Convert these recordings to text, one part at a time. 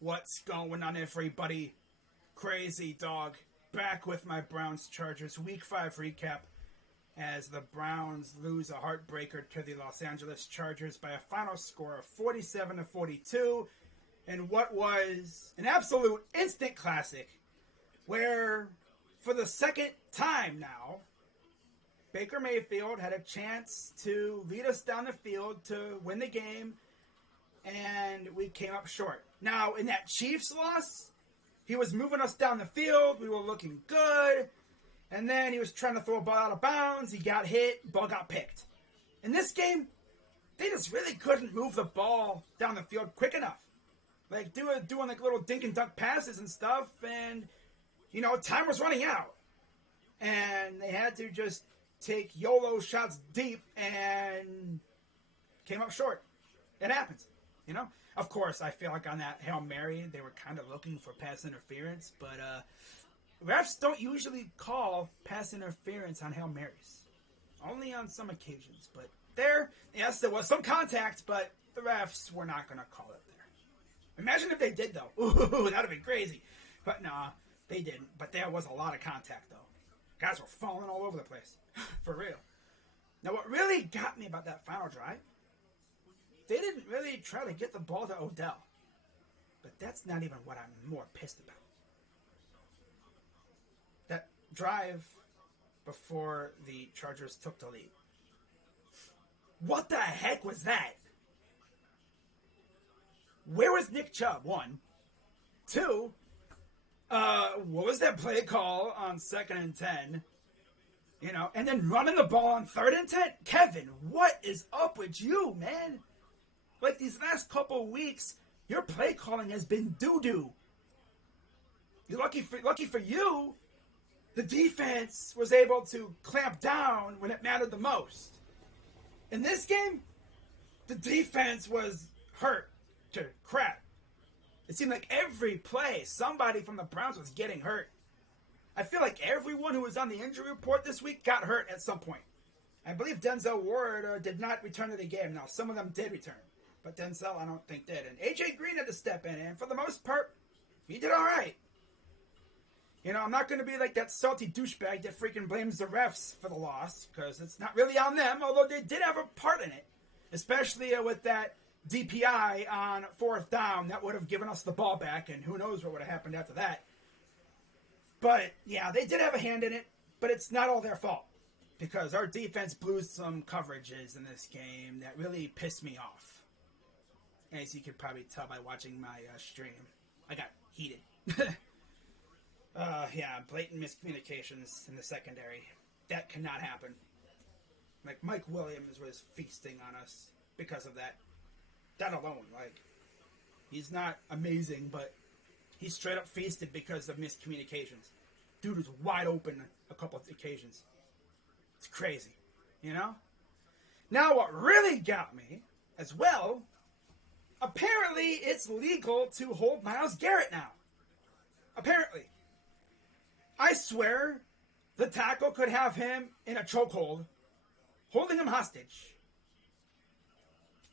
What's going on, everybody? Crazy Dog back with my Browns Chargers Week 5 recap as the Browns lose a heartbreaker to the Los Angeles Chargers by a final score of 47-42 in what was an absolute instant classic where, for the second time now, Baker Mayfield had a chance to lead us down the field to win the game, and we came up short. Now, in that Chiefs loss, he was moving us down the field. We were looking good. And then he was trying to throw a ball out of bounds. He got hit. Ball got picked. In this game, they just really couldn't move the ball down the field quick enough. Like, doing like little dink and dunk passes and stuff. And, time was running out. And they had to just take YOLO shots deep and came up short. It happens, Of course, I feel like on that Hail Mary, they were kind of looking for pass interference, but refs don't usually call pass interference on Hail Marys. Only on some occasions, but there was some contact, but the refs were not going to call it there. Imagine if they did, though. Ooh, that would have been crazy. But nah, they didn't. But there was a lot of contact, though. Guys were falling all over the place. For real. Now, what really got me about that final drive, they didn't really try to get the ball to Odell. But that's not even what I'm more pissed about. That drive before the Chargers took the lead. What the heck was that? Where was Nick Chubb? 1. 2, what was that play call on 2nd and 10? And then running the ball on 3rd and 10? Kevin, what is up with you, man? Like, these last couple weeks, your play calling has been doo-doo. You're lucky for you, the defense was able to clamp down when it mattered the most. In this game, the defense was hurt to crap. It seemed like every play, somebody from the Browns was getting hurt. I feel like everyone who was on the injury report this week got hurt at some point. I believe Denzel Ward did not return to the game. Now, some of them did return. But Denzel, I don't think, did. And A.J. Green had to step in, and for the most part, he did all right. I'm not going to be like that salty douchebag that freaking blames the refs for the loss, because it's not really on them, although they did have a part in it. Especially with that DPI on 4th down, that would have given us the ball back, and who knows what would have happened after that. But, yeah, they did have a hand in it, but it's not all their fault, because our defense blew some coverages in this game that really pissed me off. As you could probably tell by watching my stream. I got heated. Blatant miscommunications in the secondary. That cannot happen. Like, Mike Williams was feasting on us because of that. That alone, he's not amazing, but he straight up feasted because of miscommunications. Dude was wide open a couple of occasions. It's crazy, Now, what really got me, as well, apparently it's legal to hold Myles Garrett now. Apparently. I swear the tackle could have him in a chokehold, holding him hostage.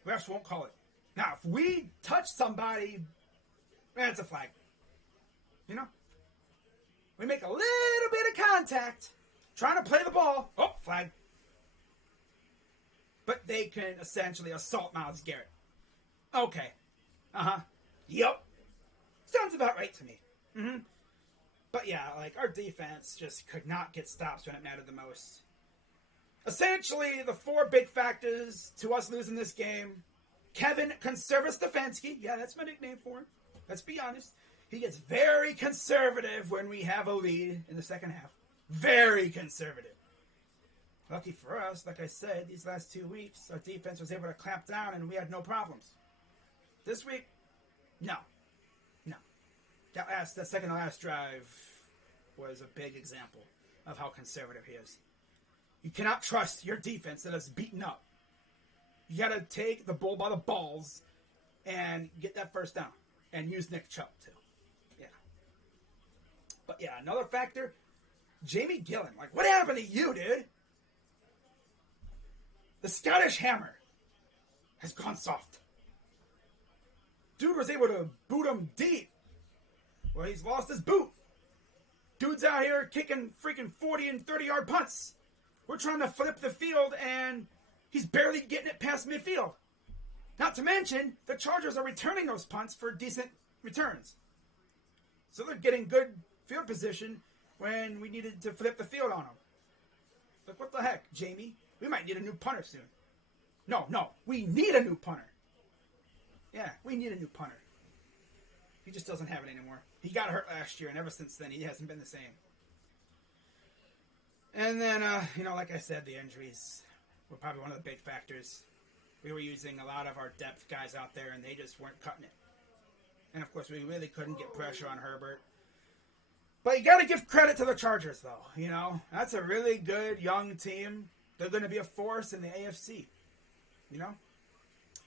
Refs won't call it. Now, if we touch somebody, it's a flag. We make a little bit of contact, trying to play the ball. Oh, flag. But they can essentially assault Myles Garrett. Okay. Yep. Sounds about right to me. But yeah, our defense just could not get stops when it mattered the most. Essentially, the 4 big factors to us losing this game. Kevin Conservative Stefanski. Yeah, that's my nickname for him. Let's be honest. He gets very conservative when we have a lead in the second half. Very conservative. Lucky for us, like I said, these last 2 weeks, our defense was able to clamp down and we had no problems. This week, no. That second to last drive was a big example of how conservative he is. You cannot trust your defense that is beaten up. You got to take the bull by the balls and get that first down. And use Nick Chubb, too. Yeah. But yeah, another factor, Jamie Gillen. What happened to you, dude? The Scottish Hammer has gone soft. dude was able to boot him deep. Well, he's lost his boot. Dude's out here kicking freaking 40 and 30-yard punts. We're trying to flip the field, and he's barely getting it past midfield. Not to mention, the Chargers are returning those punts for decent returns. So they're getting good field position when we needed to flip the field on them. Like, what the heck, Jamie? We might need a new punter soon. No, we need a new punter. Yeah, we need a new punter. He just doesn't have it anymore. He got hurt last year, and ever since then, he hasn't been the same. And then, like I said, the injuries were probably one of the big factors. We were using a lot of our depth guys out there, and they just weren't cutting it. And, of course, we really couldn't get pressure on Herbert. But you got to give credit to the Chargers, though. That's a really good young team. They're going to be a force in the AFC.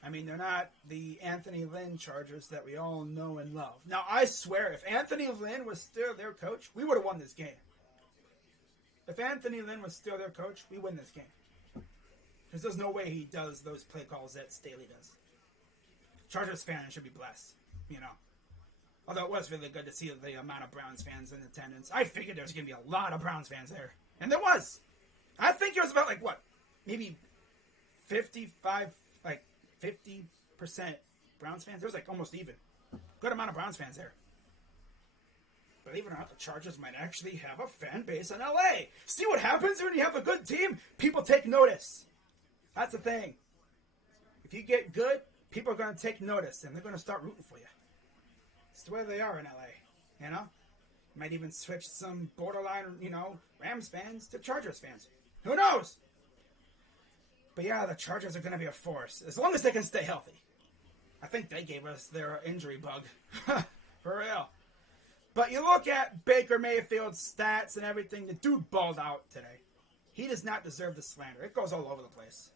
I mean, they're not the Anthony Lynn Chargers that we all know and love. Now, I swear, if Anthony Lynn was still their coach, we would have won this game. If Anthony Lynn was still their coach, we win this game. Because there's no way he does those play calls that Staley does. Chargers fans should be blessed, Although it was really good to see the amount of Browns fans in attendance. I figured there was going to be a lot of Browns fans there. And there was. I think it was about, maybe 50% Browns fans. There was, almost even. Good amount of Browns fans there. Believe it or not, the Chargers might actually have a fan base in L.A. See what happens when you have a good team? People take notice. That's the thing. If you get good, people are going to take notice, and they're going to start rooting for you. It's the way they are in L.A., Might even switch some borderline, Rams fans to Chargers fans. Who knows? But yeah, the Chargers are going to be a force, as long as they can stay healthy. I think they gave us their injury bug. For real. But you look at Baker Mayfield's stats and everything, the dude balled out today. He does not deserve the slander. It goes all over the place.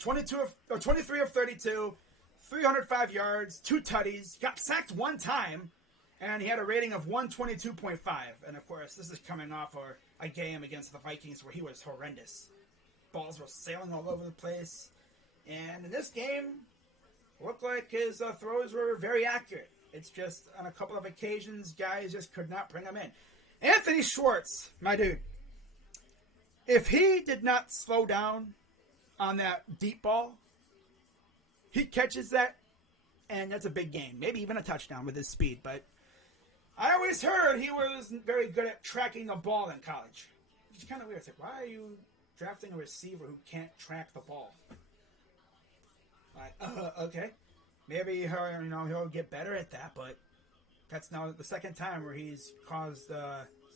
23 of 32, 305 yards, 2 tutties, got sacked 1 time, and he had a rating of 122.5. And of course, this is coming off a game against the Vikings where he was horrendous. Balls were sailing all over the place. And in this game, it looked like his throws were very accurate. It's just on a couple of occasions, guys just could not bring him in. Anthony Schwartz, my dude. If he did not slow down on that deep ball, he catches that, and that's a big gain. Maybe even a touchdown with his speed. But I always heard he was very good at tracking the ball in college. Which is kind of weird. It's like, why are you drafting a receiver who can't track the ball? Okay. Maybe he'll get better at that, but that's now the second time where he's caused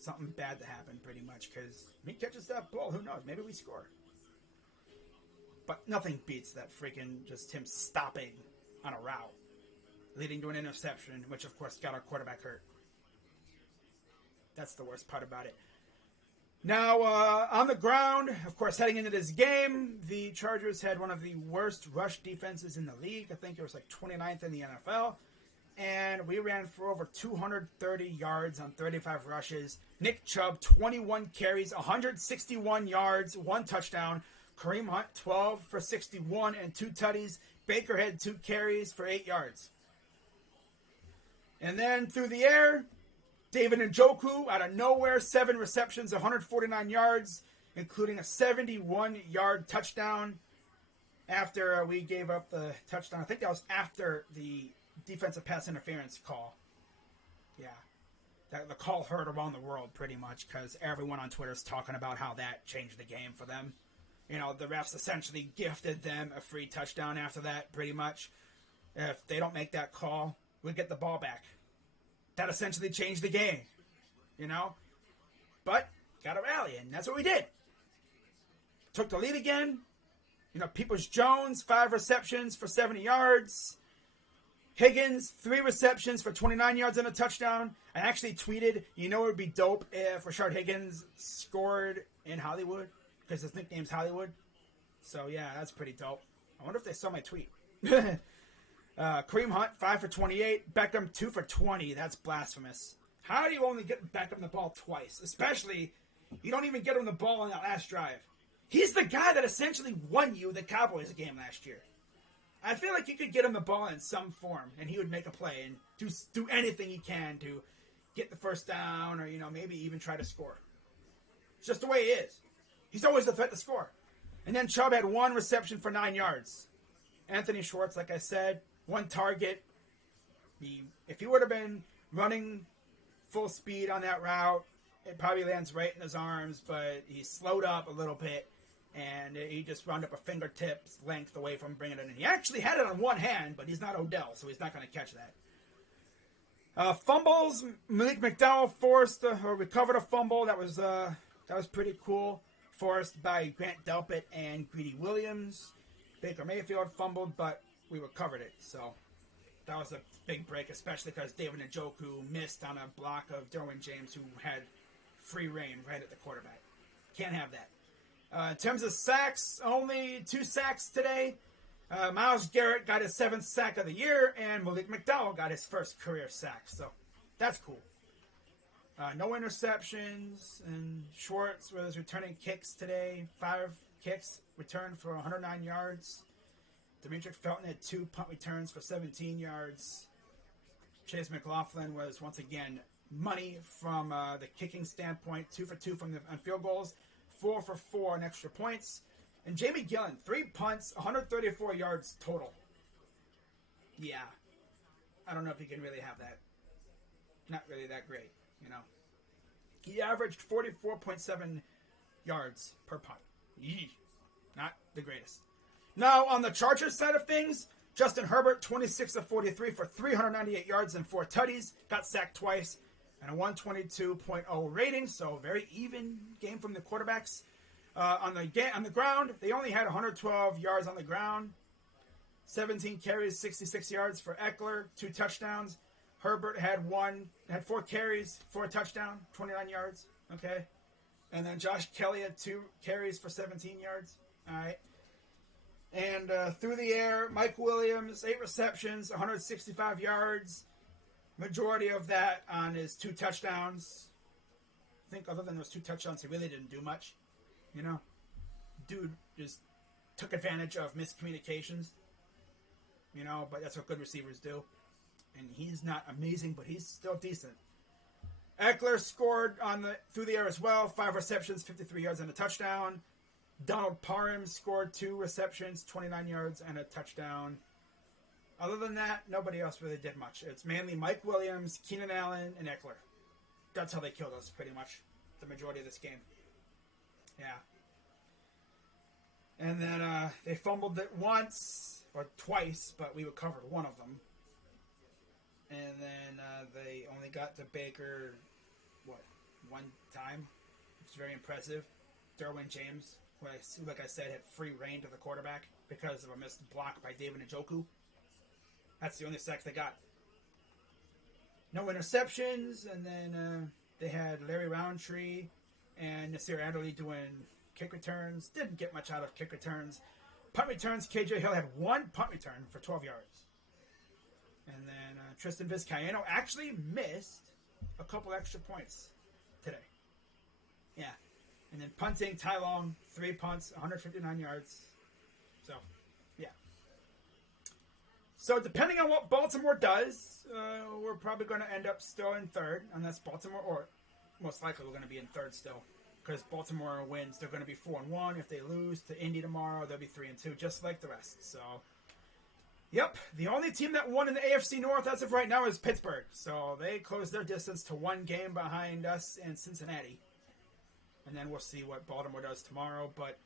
something bad to happen, pretty much. Because if he catches that ball, who knows? Maybe we score. But nothing beats that freaking just him stopping on a route, leading to an interception, which of course got our quarterback hurt. That's the worst part about it. Now, on the ground, of course, heading into this game, the Chargers had one of the worst rush defenses in the league. I think it was 29th in the NFL. And we ran for over 230 yards on 35 rushes. Nick Chubb, 21 carries, 161 yards, 1 touchdown. Kareem Hunt, 12 for 61 and 2 tutties. Baker had 2 carries for 8 yards. And then through the air, David Njoku, out of nowhere, 7 receptions, 149 yards, including a 71-yard touchdown after we gave up the touchdown. I think that was after the defensive pass interference call. Yeah. The call heard around the world pretty much because everyone on Twitter is talking about how that changed the game for them. The refs essentially gifted them a free touchdown after that, pretty much. If they don't make that call, we'll get the ball back. That essentially changed the game, But, got to rally, and that's what we did. Took the lead again. Peoples-Jones, 5 receptions for 70 yards. Higgins, 3 receptions for 29 yards and a touchdown. I actually tweeted, it would be dope if Rashard Higgins scored in Hollywood, because his nickname's Hollywood. So, yeah, that's pretty dope. I wonder if they saw my tweet. Kareem Hunt, 5 for 28. Beckham, 2 for 20. That's blasphemous. How do you only get Beckham the ball twice? Especially, you don't even get him the ball on that last drive. He's the guy that essentially won you the Cowboys game last year. I feel like you could get him the ball in some form, and he would make a play and do anything he can to get the first down, or maybe even try to score. It's just the way he is. He's always the threat to score. And then Chubb had 1 reception for 9 yards. Anthony Schwartz, like I said, 1 target. If he would have been running full speed on that route, it probably lands right in his arms, but he slowed up a little bit, and he just rounded up a fingertips length away from bringing it in. He actually had it on one hand, but he's not Odell, so he's not going to catch that. Fumbles, Malik McDowell recovered a fumble. That was pretty cool. Forced by Grant Delpit and Greedy Williams. Baker Mayfield fumbled, but we recovered it, so that was a big break, especially because David Njoku missed on a block of Derwin James, who had free reign right at the quarterback. Can't have that. In terms of sacks, only 2 sacks today. Myles Garrett got his 7th sack of the year, and Malik McDowell got his first career sack, so that's cool. No interceptions, and Schwartz was returning kicks today. 5 kicks returned for 109 yards. Demetric Felton had 2 punt returns for 17 yards. Chase McLaughlin was once again money from the kicking standpoint. 2 for 2 on field goals. 4 for 4 on extra points. And Jamie Gillen, 3 punts, 134 yards total. Yeah. I don't know if you can really have that. Not really that great, He averaged 44.7 yards per punt. Yee. Not the greatest. Now, on the Chargers side of things, Justin Herbert, 26 of 43 for 398 yards and 4 tutties. Got sacked twice and a 122.0 rating, so very even game from the quarterbacks. On the ground, they only had 112 yards on the ground. 17 carries, 66 yards for Eckler, 2 touchdowns. Herbert had 4 carries, 4 touchdowns, 29 yards. Okay. And then Josh Kelly had 2 carries for 17 yards. All right. And through the air, Mike Williams, 8 receptions, 165 yards. Majority of that on his 2 touchdowns. I think other than those 2 touchdowns, he really didn't do much. Dude just took advantage of miscommunications. But that's what good receivers do. And he's not amazing, but he's still decent. Eckler scored through the air as well. 5 receptions, 53 yards and a touchdown. Donald Parham scored 2 receptions, 29 yards and a touchdown. Other than that, nobody else really did much. It's mainly Mike Williams, Keenan Allen, and Eckler. That's how they killed us, pretty much, the majority of this game. Yeah. And then they fumbled it once or twice, but we recovered one of them. And then they only got to Baker, one time? It's very impressive. Derwin James, who, like I said, had free reign to the quarterback because of a missed block by David Njoku. That's the only sack they got. No interceptions, and then they had Larry Roundtree and Nasir Adderley doing kick returns. Didn't get much out of kick returns. Punt returns, KJ Hill had 1 punt return for 12 yards. And then Tristan Vizcaino actually missed a couple extra points today. Yeah. And then punting, Ty Long, 3 punts, 159 yards. So, yeah. So, depending on what Baltimore does, we're probably going to end up still in 3rd, unless Baltimore, or most likely we're going to be in 3rd still. Because Baltimore wins, they're going to be 4-1. If they lose to Indy tomorrow, they'll be 3-2, just like the rest. So, yep, the only team that won in the AFC North as of right now is Pittsburgh. So they closed their distance to 1 game behind us and Cincinnati. And then we'll see what Baltimore does tomorrow. But,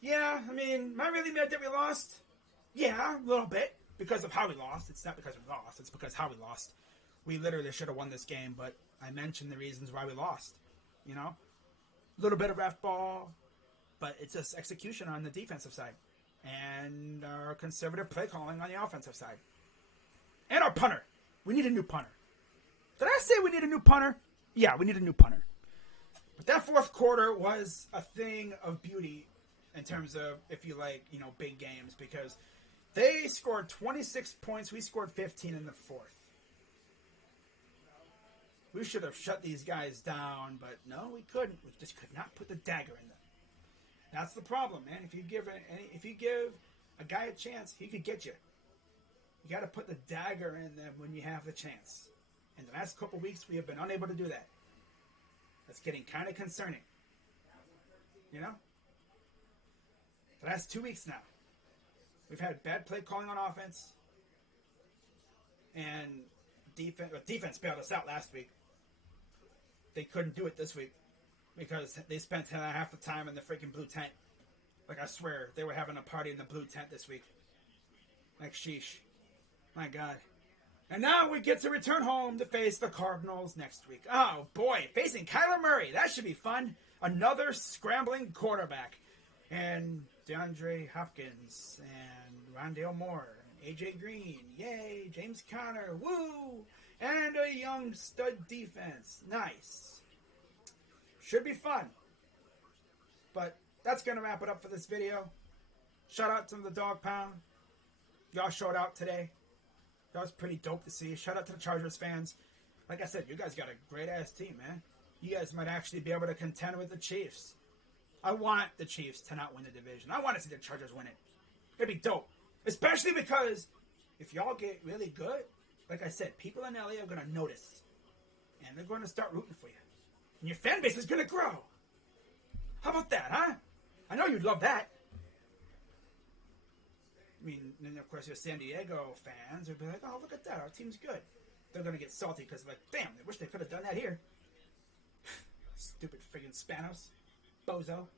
yeah, I mean, am I really mad that we lost? Yeah, a little bit. Because of how we lost. It's not because we lost. It's because how we lost. We literally should have won this game, but I mentioned the reasons why we lost. A little bit of ref ball, but it's just execution on the defensive side. And our conservative play calling on the offensive side. And our punter. We need a new punter. Did I say we need a new punter? Yeah, we need a new punter. But that 4th quarter was a thing of beauty in terms of, if you like, big games. Because they scored 26 points. We scored 15 in the 4th. We should have shut these guys down, but no, we couldn't. We just could not put the dagger in them. That's the problem, man. If you give a guy a chance, he could get you. You got to put the dagger in them when you have the chance. In the last couple weeks, we have been unable to do that. That's getting kind of concerning. You know? The last 2 weeks now, we've had bad play calling on offense. And defense bailed us out last week. They couldn't do it this week because they spent half the time in the freaking blue tent. Like, I swear, they were having a party in the blue tent this week. Like, sheesh. My God. And now we get to return home to face the Cardinals next week. Oh, boy. Facing Kyler Murray. That should be fun. Another scrambling quarterback. And DeAndre Hopkins. And Rondale Moore. And A.J. Green. Yay. James Conner. Woo. And a young stud defense. Nice. Should be fun. But that's going to wrap it up for this video. Shout out to the Dog Pound. Y'all showed out today. That was pretty dope to see. Shout out to the Chargers fans. Like I said, you guys got a great-ass team, man. You guys might actually be able to contend with the Chiefs. I want the Chiefs to not win the division. I want to see the Chargers win it. It'd be dope. Especially because if y'all get really good, like I said, people in LA are going to notice. And they're going to start rooting for you. And your fan base is going to grow. How about that, huh? I know you'd love that. I mean, and of course, your San Diego fans would be like, oh, look at that. Our team's good. They're going to get salty because, like, damn, they wish they could have done that here. Stupid friggin' Spanos. Bozo.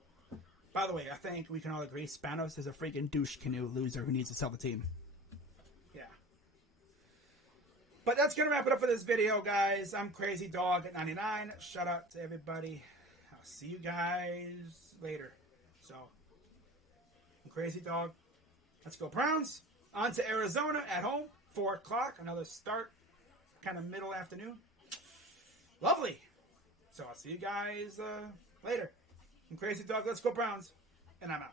By the way, I think we can all agree Spanos is a freaking douche canoe loser who needs to sell the team. Yeah. But that's going to wrap it up for this video, guys. I'm Crazy Dog at 99. Shout out to everybody. I'll see you guys later. So, I'm Crazy Dog. Let's go Browns. On to Arizona at home. 4 o'clock. Another start. Kind of middle afternoon. Lovely. So I'll see you guys later. I'm Crazy Dog. Let's go Browns. And I'm out.